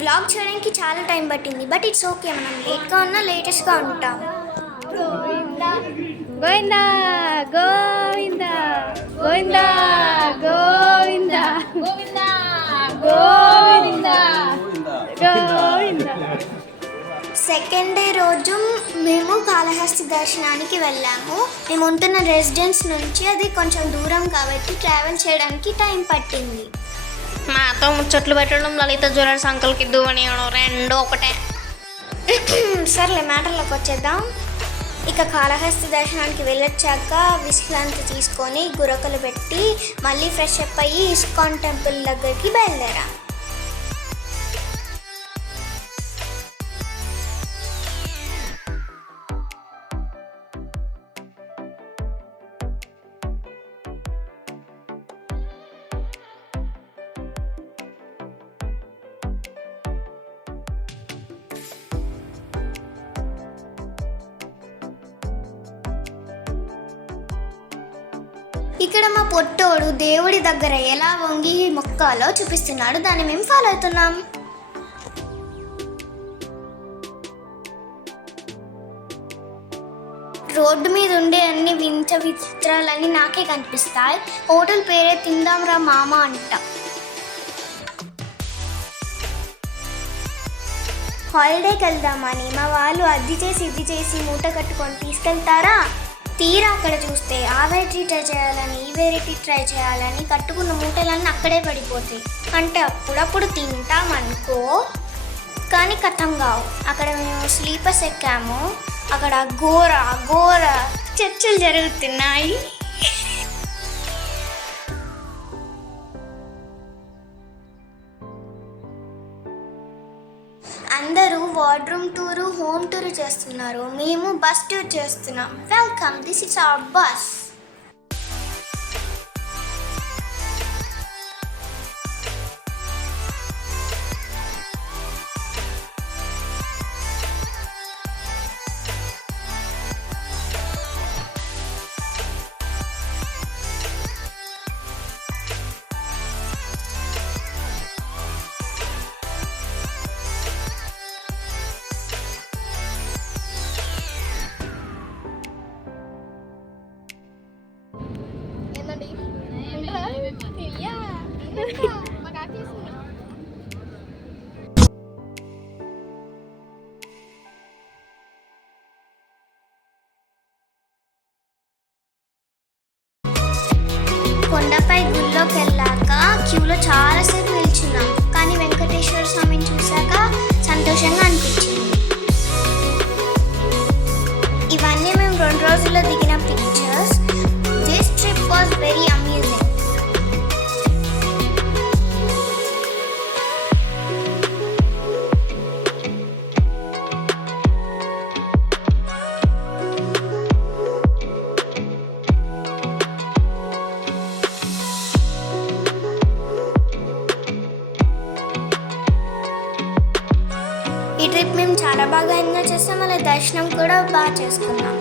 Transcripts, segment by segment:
Vlog చేయడానికి చాలా time పట్టింది, బట్ ఇట్స్ ఓకే. మనం లేట్గా ఉన్నా లేటెస్ట్గా ఉంటాం. గోవిందా గోవిందా గోవిందా గోవిందా గోవిందా గోవిందా గోవిందా. సెకండ్ డే రోజు మేము కాళహస్తి దర్శనానికి వెళ్ళాము. మేము ఉంటున్న రెసిడెన్స్ నుంచి అది కొంచెం దూరం కాబట్టి ట్రావెల్ చేయడానికి టైం పట్టింది. మాతో ముచ్చట్లు పెట్టడం లలిత జ్యువెలర్స్ అంకుల్కి ఇద్దుమని రెండు ఒకటే. సర్లే మ్యాటర్లోకి వచ్చేద్దాం. ఇక కాళహస్తి దర్శనానికి వెళ్ళొచ్చాక విశ్రాంతి తీసుకొని గురకలు పెట్టి మళ్ళీ ఫ్రెష్ అప్ అయ్యి ఇస్కాన్ టెంపుల్ దగ్గరికి బయలుదేరాం. ఇక్కడ మా పొట్టోడు దేవుడి దగ్గర ఎలా వంగి మొక్కాలో చూపిస్తున్నాడు. దాన్ని మేము ఫాలో అవుతున్నాం. రోడ్డు మీద ఉండే అన్ని వింత విచిత్రాలన్నీ నాకే కనిపిస్తాయి. హోటల్ పేరే తిందాం రా మామ అంట. హాలిడేకి వెళ్దామని మా వాళ్ళు అది చేసి ఇది చేసి మూట కట్టుకొని తీసుకెళ్తారా. తీరా అక్కడ చూస్తే ఆ వెరైటీ ట్రై చేయాలని ఈ వెరైటీ ట్రై చేయాలని కట్టుకున్న మూటలన్నీ అక్కడే పడిపోతాయి. అంటే అప్పుడప్పుడు తింటామనుకో, కానీ కథం కావు. అక్కడ మేము స్లీపర్స్ ఎక్కాము. అక్కడ ఘోర ఘోర చర్చలు జరుగుతున్నాయి. అందరూ వార్డ్రూమ్ టూరు, హోమ్ టూర్ చేస్తున్నారు. మేము బస్ టూర్ చేస్తున్నాం. Welcome, this is our bus. కొండపై గుళ్ళోకి వెళ్ళాక క్యూలో చాలాసేపు నిల్చున్నాం, కానీ వెంకటేశ్వర స్వామిని చూశాక సంతోషంగా అనిపించింది. ఇవన్నీ మేము 2 రోజుల్లో దిగిన pictures. This trip was very amusing. ఈ ట్రిప్ మేము చాలా బాగా ఎంజాయ్ చేస్తాం. అలా దర్శనం కూడా బాగా చేసుకున్నాం.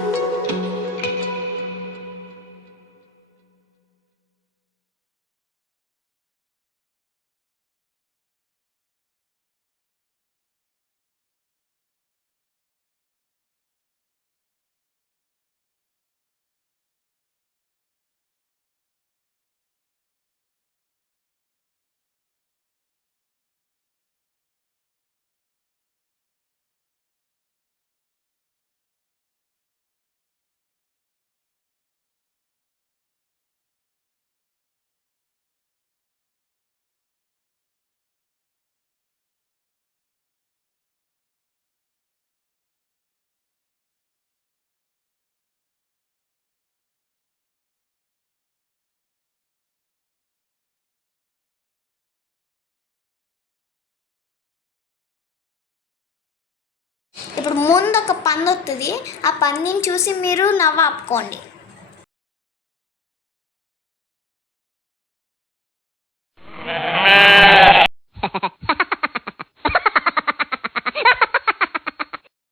ఇప్పుడు ముందు ఒక పంది వస్తుంది. ఆ పందిని చూసి మీరు నవ్వు ఆపుకోండి.